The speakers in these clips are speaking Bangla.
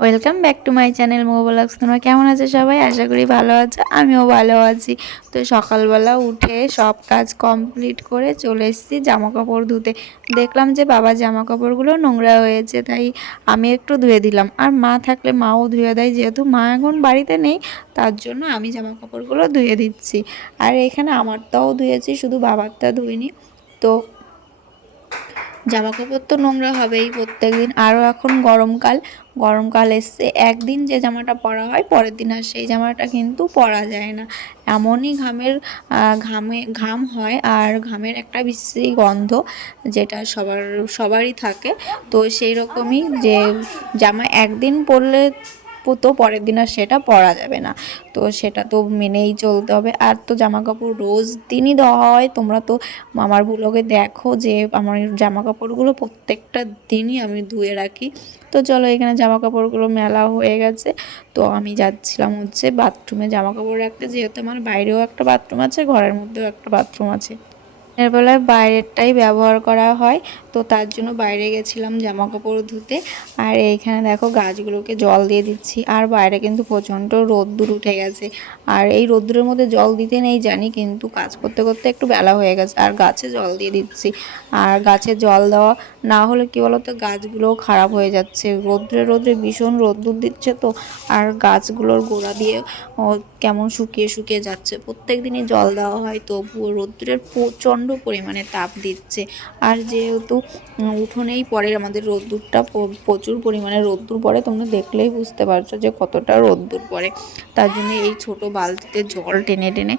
Welcome back to my channel মো ব্লগস। তোমরা কেমন আছো সবাই? আশা করি ভালো আছো, আমিও ভালো আছি। তো সকালবেলা উঠে সব কাজ কমপ্লিট করে চলে এসেছি জামা কাপড় ধুতে। দেখলাম যে বাবার জামা কাপড়গুলো নোংরা হয়েছে, তাই আমি একটু ধুয়ে দিলাম। আর মা থাকলে মাও ধুয়ে দেয়, যেহেতু মা এখন বাড়িতে নেই তার জন্য আমি জামা কাপড়গুলো ধুয়ে দিচ্ছি। আর এখানে আমারটাও ধুয়েছি, শুধু বাবারটা ধুইনি। তো জামা কাপড় তো নোংরা হবেই প্রত্যেকদিন। আরও এখন গরমকাল এসছে, একদিন যে জামাটা পরা হয় পরের দিন আর সেই জামাটা কিন্তু পরা যায় না। এমনই ঘাম হয়, আর ঘামের একটা বিশ্রী গন্ধ, যেটা সবারই থাকে। তো সেই রকমই যে জামা একদিন পরলে তো পরের দিন আর সেটা পরা যাবে না, তো সেটা তো মেনেই চলতে হবে। আর তো জামা কাপড় রোজ দিনই দেওয়া হয়, তোমরা তো আমার ব্লগে দেখো যে আমার জামা কাপড়গুলো প্রত্যেকটা দিনই আমি ধুয়ে রাখি। তো চলো, এখানে জামা কাপড়গুলো মেলা হয়ে গেছে। তো আমি যাচ্ছিলাম হচ্ছে বাথরুমে জামা কাপড় রাখতে, যেহেতু আমার বাইরেও একটা বাথরুম আছে, ঘরের মধ্যেও একটা বাথরুম আছে। দিনের বেলায় বাইরেরটাই ব্যবহার করা হয়, তো তার জন্য বাইরে গেছিলাম জামা কাপড় ধুতে। আর এইখানে দেখো গাছগুলোকে জল দিয়ে দিচ্ছি। আর বাইরে কিন্তু প্রচণ্ড রোদ্দুর উঠে গেছে, আর এই রোদ্দুরের মধ্যে জল দিতে নেই জানি, কিন্তু কাজ করতে করতে একটু বেলা হয়ে গেছে আর গাছে জল দিয়ে দিচ্ছি। আর গাছে জল দেওয়া না হলে কী বলো তো, গাছগুলোও খারাপ হয়ে যাচ্ছে। রোদ্রে ভীষণ রোদ্দুর দিচ্ছে তো, আর গাছগুলোর গোড়া দিয়ে কেমন শুকিয়ে শুকিয়ে যাচ্ছে। প্রত্যেক দিনই জল দেওয়া হয়, তবুও রোদ্রের প্রচণ্ড পরিমাণে তাপ দিচ্ছে। আর যেহেতু উঠোনেই পড়ে আমাদের রোদ্দুরটা, প্রচুর পরিমাণে রোদ্দুর পড়ে, তোমরা দেখলেই বুঝতে পারছো যে কতটা রোদ্দুর পড়ে। তার জন্য এই ছোট বালতিতে জল টেনে টেনে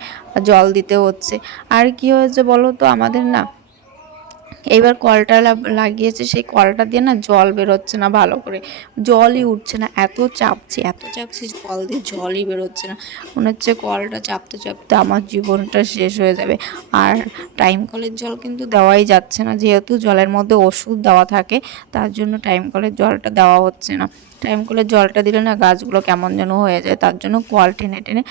জল দিতে হচ্ছে। আর কি হয়েছে বলো তো, আমাদের না এইবার কলটা লাগিয়েছে, সেই কলটা দিয়ে না জল বেরোচ্ছে না ভালো করে, জলই উঠছে না। এত চাপছি কল দিয়ে, জলই বেরোচ্ছে না। মনে হচ্ছে কলটা চাপতে চাপতে আমার জীবনটা শেষ হয়ে যাবে। আর টাইম কলের জল কিন্তু দেওয়াই যাচ্ছে না, যেহেতু জলের মধ্যে ওষুধ দেওয়া থাকে, তার জন্য টাইম কলের জলটা দেওয়া হচ্ছে না। টাইম কলের জলটা দিলে না গাছগুলো কেমন যেন হয়ে যায়, তার জন্য কল টেনে টেনে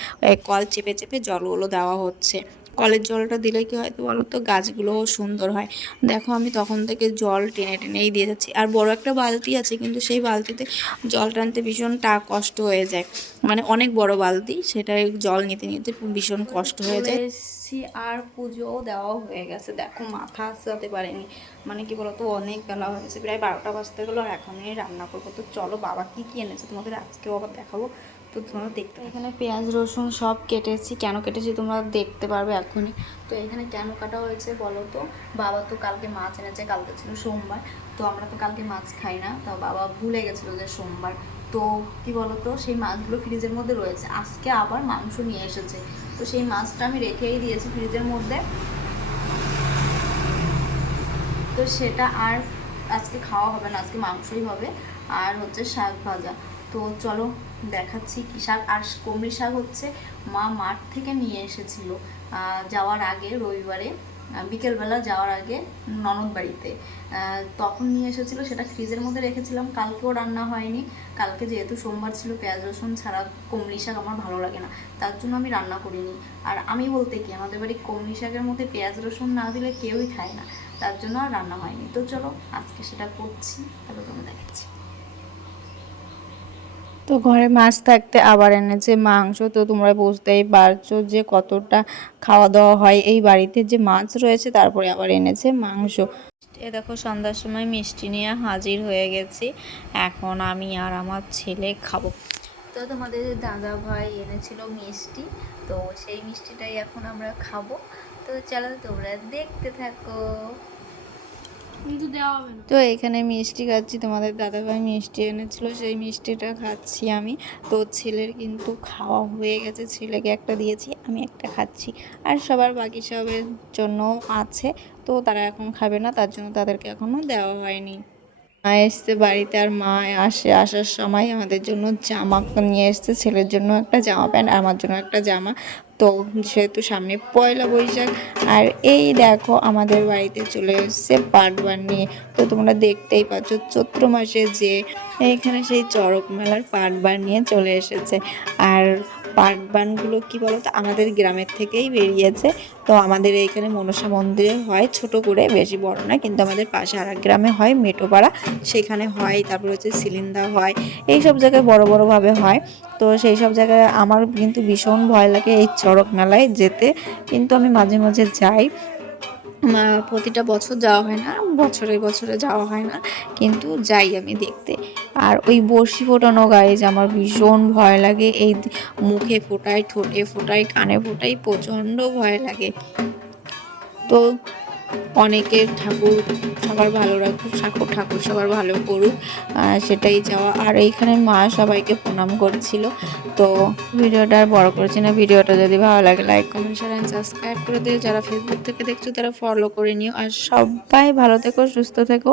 কল চেপে চেপে জলগুলো দেওয়া হচ্ছে। কলের জলটা দিলে কি হয় তো বলো তো, গাছগুলোও সুন্দর হয়। দেখো আমি তখন থেকে জল টেনে টেনেই দিয়ে যাচ্ছি। আর বড় একটা বালতি আছে, কিন্তু সেই বালতিতে জল টানতে ভীষণ কষ্ট হয়ে যায়, মানে অনেক বড় বালতি, সেটাই জল নিতে নিতে ভীষণ কষ্ট হয়ে যায়। এসছি আর পুজোও দেওয়া হয়ে গেছে। দেখো মাথা আসতে পারেনি, মানে কি বলতো, অনেক বেলা হয়েছে, প্রায় 12টা বাজতে গেলো। আর এখনই রান্না করবো। তো চলো, বাবা কি কি এনেছে তোমাদের আজকেও আবার দেখাবো। তো তোমরা দেখতে, এখানে পেঁয়াজ রসুন সব কেটেছি। কেন কেটেছি তোমরা দেখতে পারবে এখনই। তো এখানে কেন কাটা হয়েছে বলো তো, বাবা তো কালকে মাছ এনেছে, কালকে ছিল সোমবার। তো আমরা তো কালকে মাছ খাই না, তো বাবা ভুলে গেছিলো যে সোমবার। তো কি বলতো, সেই মাছগুলো ফ্রিজের মধ্যে রয়েছে, আজকে আবার মাংস নিয়ে এসেছে। তো সেই মাছটা আমি রেখেই দিয়েছি ফ্রিজের মধ্যে, তো সেটা আর আজকে খাওয়া হবে না, আজকে মাংসই হবে। আর হচ্ছে শাক ভাজা। তো চলো দেখাচ্ছি কী শাক। আর কুমড়ি শাক হচ্ছে মা মাঠ থেকে নিয়ে এসেছিল যাওয়ার আগে, রবিবারে বিকেলবেলা যাওয়ার আগে ননদ বাড়িতে, তখন নিয়ে এসেছিলো। সেটা ফ্রিজের মধ্যে রেখেছিলাম, কালকেও রান্না হয়নি। কালকে যেহেতু সোমবার ছিল, পেঁয়াজ রসুন ছাড়া কুমড়ি শাক আমার ভালো লাগে না, তার জন্য আমি রান্না করিনি। আর আমি বলতে কি, আমাদের বাড়ি কুমড়ি শাকের মধ্যে পেঁয়াজ রসুন না দিলে কেউই খায় না, তার জন্য আর রান্না হয়নি। তো চলো আজকে সেটা করছি, তারপর তোমাকে দেখাচ্ছি। তো ঘরে মাছ থাকতে আবার এনেছে মাংস। তো তোমরা বুঝতেই পারছো যে কতটা খাওয়া দাওয়া হয় এই বাড়িতে, যে মাছ রয়েছে তারপরে আবার এনেছে মাংস। এ দেখো সন্ধ্যার সময় মিষ্টি নিয়ে হাজির হয়ে গেছি, এখন আমি আর আমার ছেলে খাবো। তো তোমাদের দাদা ভাই এনেছিল মিষ্টি, তো সেই মিষ্টিটাই এখন আমরা খাবো। তো চলো তোমরা দেখতে থাকো। কিন্তু দেওয়া হবে না। তো এখানে মিষ্টি খাচ্ছি, তোমাদের দাদাভাই মিষ্টি এনেছিল, সেই মিষ্টিটা খাচ্ছি আমি। তো ছেলের কিন্তু খাওয়া হয়ে গেছে, ছেলেকে একটা দিয়েছি, আমি একটা খাচ্ছি। আর সবার বাকি সবের জন্য আছে, তো তারা এখন খাবে না, তার জন্য তাদেরকে এখনও দেওয়া হয়নি। মা এসছে বাড়িতে, আর মা আসার সময় আমাদের জন্য জামা নিয়ে এসছে, ছেলের জন্য একটা জামা প্যান্ট, আমার জন্য একটা জামা। তো সেহেতু সামনে পয়লা বৈশাখ, আর এই দেখো আমাদের বাড়িতে চলে এসছে পাটবার নিয়ে। তো তোমরা দেখতেই পাচ্ছ চৈত্র মাসে যে এইখানে সেই চড়ক মেলার পাটবার নিয়ে চলে এসেছে। আর পার্বণগুলো কি বলতো আমাদের গ্রামের থেকেই বেরিয়েছে। তো আমাদের এইখানে মনসা মন্দিরে হয় ছোট করে, বেশি বড় না, কিন্তু আমাদের পাশে আর এক গ্রামে হয় মেটোপাড়া, সেখানে হয়। তারপর হচ্ছে সিলিন্দা হয়, এই সব জায়গায় বড় বড়ভাবে হয়। তো সেই সব জায়গায় আমার কিন্তু ভীষণ ভয় লাগে এই চড়ক মেলায় যেতে, কিন্তু আমি মাঝে মাঝে যাই। প্রতিটা বছর যাওয়া হয় না, বছরে বছরে যাওয়া হয় না, কিন্তু যাই আমি দেখতে। আর ওই বড়শি ফোটানো গাইজ আমার ভীষণ ভয় লাগে, এই মুখে ফোটাই, ঠোঁটে ফোটাই, কানে ফোটাই, প্রচণ্ড ভয় লাগে। তো অনেকে ঠাকুর সবার ভালো রাখুক, ঠাকুর ঠাকুর সবার ভালো করুক, সেটাই চাওয়া। আর এইখানে মা সবাইকে প্রণাম করছিল। তো ভিডিওটা আর বড় করছি না, ভিডিওটা যদি ভালো লাগে like comment share and subscribe করে দিও। যারা ফেসবুক থেকে দেখছো তারা ফলো করে নিও। আর সবাই ভালো থেকো, সুস্থ থেকো।